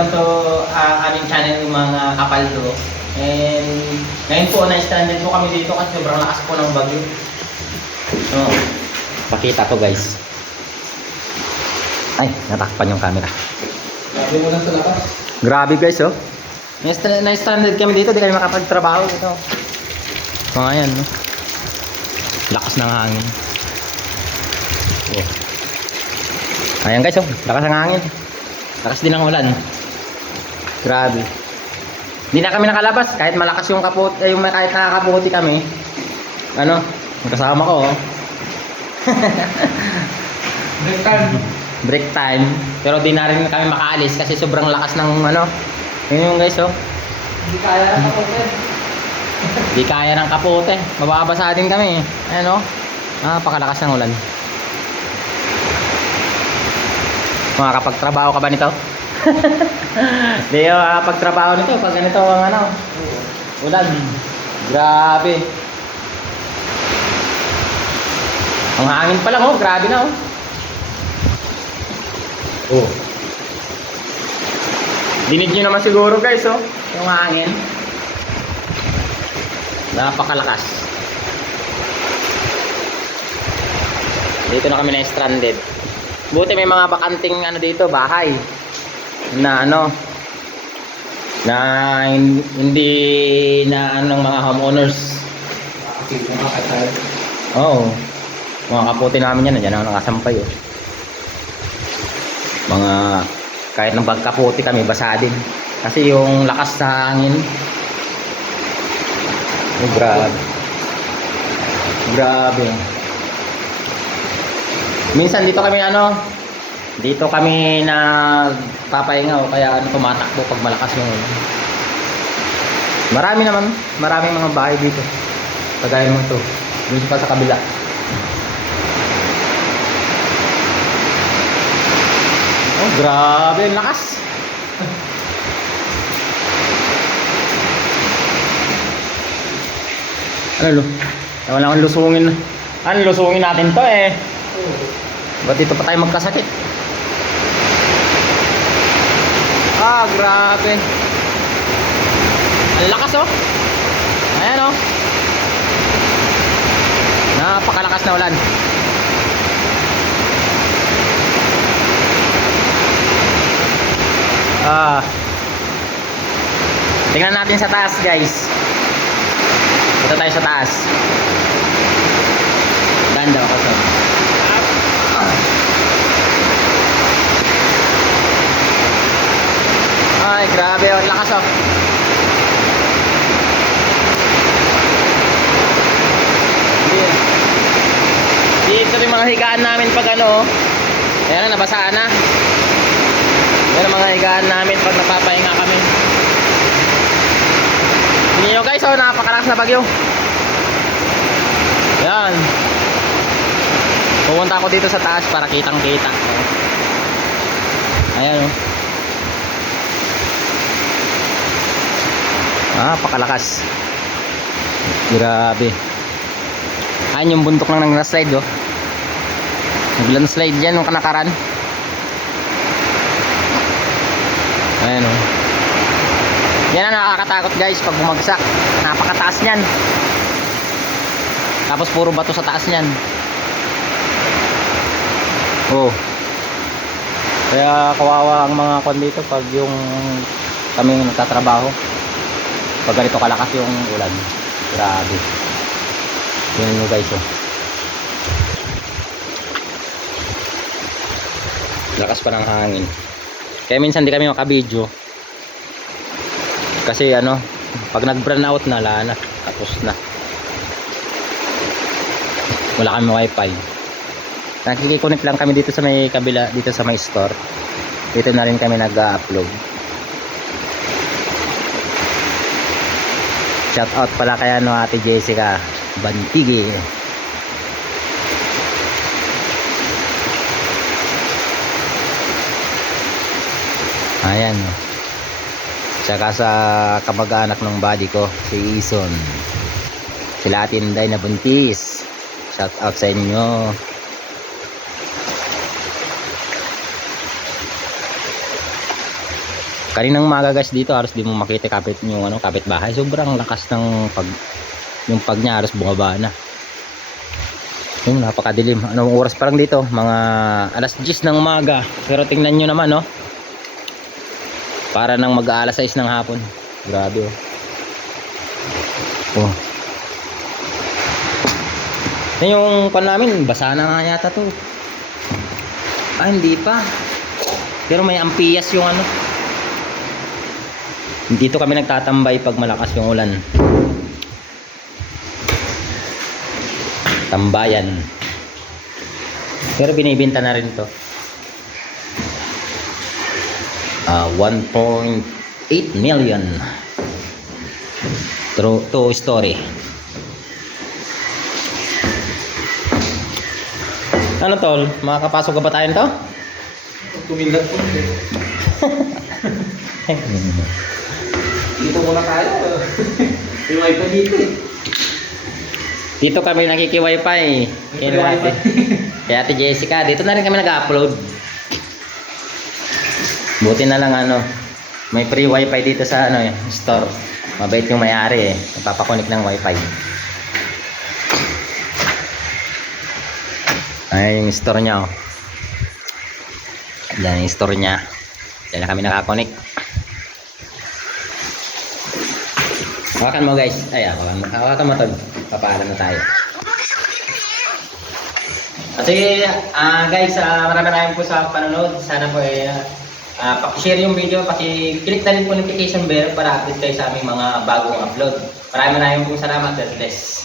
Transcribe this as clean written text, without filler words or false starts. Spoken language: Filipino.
To aming channel yung mga kapaldo. And ngayon po, na-stranded po kami dito kasi sobrang lakas po ng bagyo. So, pakita ko guys. Ay, natakpan yung camera. Grabe mo lang sa labas. Grabe guys, oh. Na-stranded kami dito, di kami makapagtrabaho dito. Mga yan, no? Lakas ng hangin. Oh. Ayan guys, oh. Lakas ng hangin. Lakas din ng ulan. Grabe. Hindi na kami nakalabas kahit malakas yung kaput, yung kahit nakakaputi kami. Ano? Kasama ko, oh. Break time. Break time. Pero di na rin kami makaalis kasi sobrang lakas ng ano. Yun yung guys, oh. Hindi kaya ng kapatid. Di kaya ng kapote. Mababasa din kami. Ayan, oh. Napakalakas ng ulan. Makakapagtrabaho ka ba nito? Di ako makakapagtrabaho nito pag ganito ang ano. Ulan. Grabe. Ang hangin pa lang, oh. Grabe na, oh. Oh. Dinig nyo naman siguro guys, oh. Yung hangin. Napakalakas. Dito na kami na stranded. Buti may mga bakanting ano dito, bahay. Na ano, na hindi na anong mga homeowners. Okay, makakasal. Oo. Mga kaputi namin yan, nandiyan ako nakasampay, oh. Mga kahit nang bagkaputi kami, basa din. Kasi yung lakas sa hangin. Oh, grabe. Grabe. Minsan dito kami ano, dito kami nagpapahinga o kaya ano, tumatakbo pag malakas yung ulan. Marami naman, maraming mga bahay dito. Kagaya mo ito. Dito pa sa kabila. Oh, grabe, ang lakas. Ano lo? Tama lang ang lusungin. Ano lusungin natin to eh. Ba't dito pa tayo magkasakit? Grabe. Ang lakas, oh. Ayan, oh. Napakalakas na ulan. Tingnan natin sa taas, guys. Dito tayo sa taas. Ganda ako sa. Ay, grabe, ang lakas, oh. Dito rin mga higaan namin pag ano, oh. Ayan na, nabasaan na. Yan ang mga higaan namin pag napapahinga kami. Tingnan nyo guys, oh, napakalakas na bagyo. Ayan. Pupunta ako dito sa taas para kitang kita. Ayan, oh. Napakalakas. Grabe. Ayan yung bundok lang ng slide, oh. Nag-landslide dyan nung kanakaran. Ayan, oh. Yan ang nakakatakot guys pag bumagsak. Napakataas nyan. Tapos puro bato sa taas nyan. Oh. Kaya kawawa ang mga kon dito pag yung kami nagtatrabaho. Pag ganito kalakas yung ulan. Grabe. Yan nyo guys, oh. Lakas pa ng hangin. Kaya minsan di kami makabidyo. Kasi ano, pag nag-brown out na, wala na. Tapos na. Wala kami wifi. Nakikiconnect lang kami dito sa may kabila, dito sa may store. Dito na rin kami nag-upload. Shout out pala kaya no Ate Jessica Bantigi. Ayan. Tsaka sa kamag-anak ng body ko, si Ison. Sila Ate Inday na buntis. Shout out sa inyo. Kaninang umaga guys dito halos di mo makita yung kapitbahay. Sobrang lakas ng yung niya halos bumaba na. Yung napakadilim. Anong oras pa lang dito? Mga alas 10 ng umaga. Pero tingnan nyo naman, no? Para nang mag-aalas 6 ng hapon. Grabe, oh. Oh. Yan yung pan namin, basa na nga yata to. Ah, hindi pa. Pero may ampiyas yung ano. Dito kami nagtatambay pag malakas yung ulan. Tambayan. Pero binibenta na rin to. 1.8 million. True story. Ano tol? Makakapasok ka ba tayo nito? Tumilat po. Dito muna tayo. May wifi dito eh. Dito kami nakiki-wifi. Kaya ate Jessica, dito na rin kami nag-upload. Buti na lang may free wifi dito sa store. Mabait yung may-ari eh. Nagpapakonek ng wifi. Ay, yung store niya, oh. Yan yung store niya. Diyan na kami nakakonek. Hawakan mo guys. Ay, hawakan mo to. Papaalam na tayo. Kasi, guys, maraming po sa panonood. Sana po paki-share yung video, paki-click na rin po notification bell para update kayo sa aming mga bagong upload. Maraming po salamat. God bless.